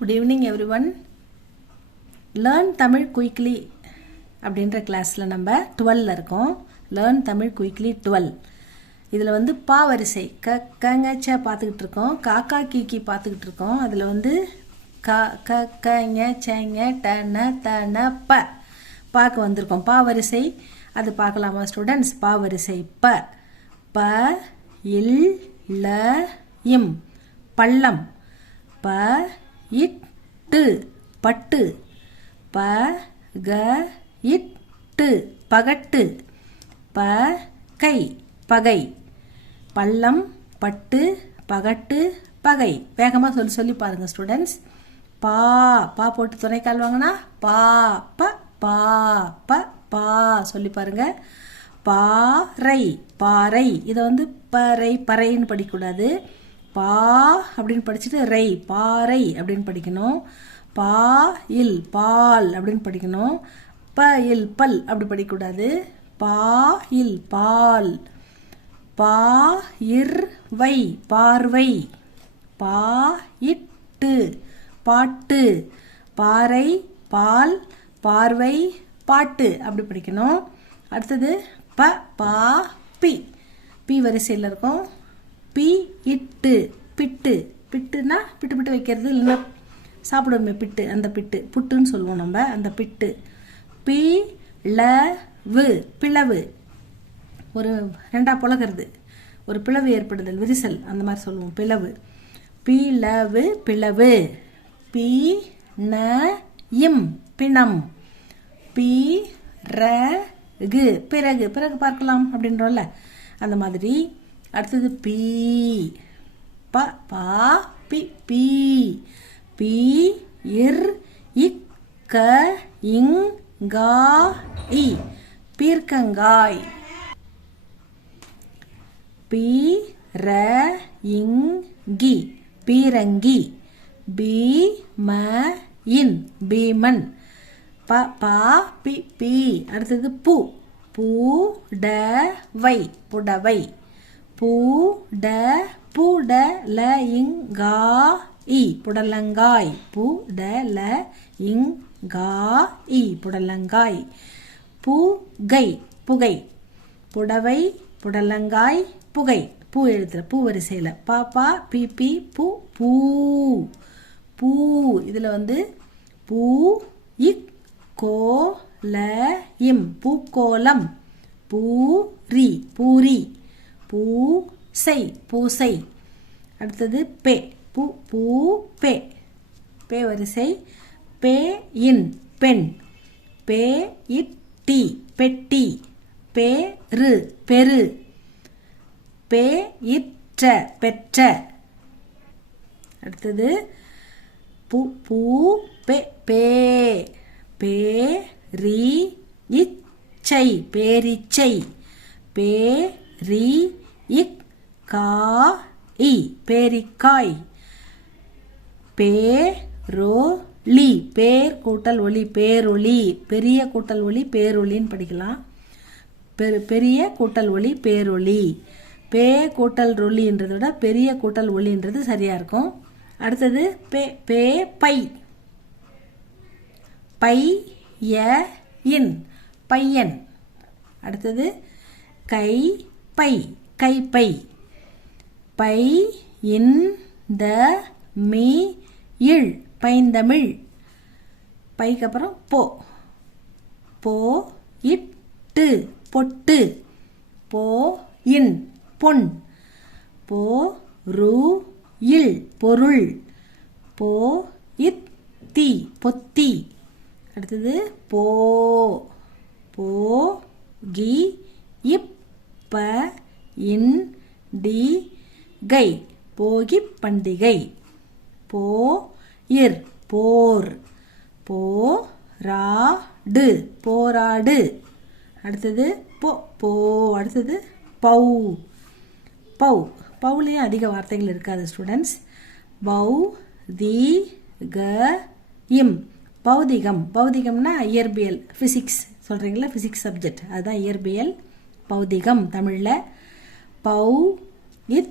Good evening every one. Learn Tamil quickly அப்படின்ற கிளாஸில் நம்ம 12 இருக்கோம். Learn Tamil quickly 12. இதில் வந்து பா வரிசை கங்கச்ச பார்த்துக்கிட்டு இருக்கோம், காக்கா கீக்கி பார்த்துக்கிட்டு இருக்கோம். அதில் வந்து கங்க சங்க டன தன பாக்கு வந்திருக்கோம். பா வரிசை அது பார்க்கலாமா ஸ்டூடெண்ட்ஸ்? பா வரிசை ப இல் ல இம் பள்ளம், ப இட்டு பட்டு, ப க இட்டு பகட்டு, ப கை பகை, பள்ளம் பட்டு பகட்டு பகை. வேகமாக சொல்லி பாருங்க ஸ்டூடெண்ட்ஸ். பா போட்டு துணைக்கால் வாங்கினா பா ப பா ப பா சொல்லி பாருங்க. பாறை பாறை, இதை வந்து பறைன்னு படிக்கக்கூடாது. பா அப்படின்னு படிச்சுட்டு ரை பாறை அப்படின்னு படிக்கணும். பா இல் பால் அப்படின்னு படிக்கணும். ப இல் பல் அப்படி படிக்கக்கூடாது. பா இல் பால். பா இர் வை பார்வை, பா இட்டு பாட்டு, பாறை பால் பார்வை பாட்டு அப்படி படிக்கணும். அடுத்தது பா பி வரிசையில் இருக்கும். பி இட்டு பிட்டு, பிட்டுனா பிட்டு வைக்கிறது, இல்லைன்னா சாப்பிடுவோமே பிட்டு, அந்த பிட்டு புட்டுன்னு சொல்லுவோம் நம்ம, அந்த பிட்டு. பி ல வு பிளவு, ஒரு ரெண்டா புலகிறது, ஒரு பிளவு ஏற்படுதல், விரிசல், அந்த மாதிரி சொல்லுவோம் பிளவு. பிளவு பிளவு. பி ந இம் பிணம், பி ரகு பிறகு பார்க்கலாம் அப்படின்றோம்ல, அந்த மாதிரி. அடுத்தது பி பா பி பி பி இர் இக்க இங் கா இ பீர்க்கங்காய். பி ர இங் கி பீரங்கி. பி ம இன் பீமன். பா பி. அடுத்தது பூ ட வை புடவை. பூட ல இங் கா இ புடலங்காய். பூட ல இங் கா இ புடலங்காய். புகை புகை. புடவை புடலங்காய் புகை. பூ எழுதுற பூ வரிசையில் பா பி பூ பூ. இதில் வந்து பூ இக் கோ ல இம் பூக்கோலம். பூரி பூரி. பூசை. அடுத்தது பே பே வரிசை. பே இன் பெண். பே இட்டி பெட்டி. பேரு பெரு. பே இற்ற பெற்ற. அடுத்தது பே பேரி இச்சை பேரிச்சை. பேரி இக் கா இ பேரிக்காய். பேரொளி பேர் கூட்டல் ஒளி பேரொளி. பெரிய கூட்டல் ஒளி பேரொளின்னு படிக்கலாம். பெரிய கூட்டல் ஒளி பேரொளி. பே கூட்டல் ரொளின்றதை விட பெரிய கூட்டல் ஒளின்றது சரியா இருக்கும். அடுத்தது பை இன் பையன். அடுத்தது கைப்பை. பை இன் த மீ இல் பைந்தமிழ். பைக்கு அப்புறம் போ இட்டு பொட்டு. போ இன் பொன். போ ரு இல் பொருள். போ இத்தி பொத்தி. அடுத்தது போ கி இப்ப இன் டி கை போகி பண்டிகை. போ இர் போர். போராடு போராடு. அடுத்தது அடுத்தது பவுலையும் அதிக வார்த்தைகள் இருக்காது ஸ்டூடெண்ட்ஸ். இம் பௌதிகம். பௌதிகம்னா இயற்பியல், ஃபிசிக்ஸ் சொல்கிறீங்களா, ஃபிசிக்ஸ் சப்ஜெக்ட், அதுதான் இயற்பியல். பௌதிகம் தமிழில். பௌத்த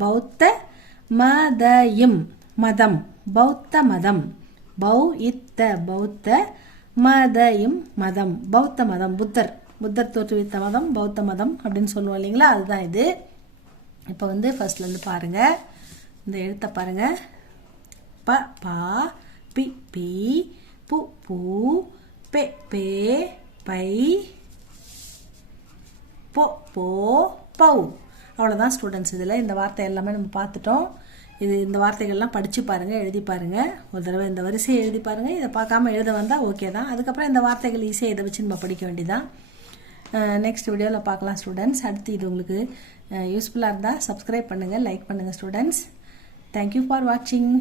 பௌத்த மதயும் மதம் பௌத்த மதம் பௌத்த பௌத்த மதம் மதம் பௌத்த மதம் புத்தர் தோற்றுவித்த மதம் பௌத்த மதம் அப்படின்னு சொல்லுவோம் இல்லைங்களா, அதுதான் இது. இப்போ வந்து ஃபர்ஸ்ட்லேருந்து பாருங்க, இந்த எழுத்தை பாருங்க. ப பா பி பி பு பூ பெ பே பை போ போ பௌ. அவ்வளோதான் ஸ்டூடெண்ட்ஸ். இதில் இந்த வார்த்தை எல்லாமே நம்ம பார்த்துட்டோம். இந்த வார்த்தைகள்லாம் படித்து பாருங்கள், எழுதி பாருங்கள். ஒரு தடவை இந்த வரிசையை எழுதி பாருங்கள். இதை பார்க்காம எழுத வந்தால் ஓகே தான். அதுக்கப்புறம் இந்த வார்த்தைகள் ஈஸியாக இதை வச்சு நம்ம படிக்க வேண்டியதான். நெக்ஸ்ட் வீடியோவில் பார்க்கலாம் ஸ்டூடெண்ட்ஸ். அடுத்து இது உங்களுக்கு யூஸ்ஃபுல்லாக இருந்தால் சப்ஸ்கிரைப் பண்ணுங்கள், லைக் பண்ணுங்கள் ஸ்டூடெண்ட்ஸ். தேங்க்யூ ஃபார் வாட்சிங்.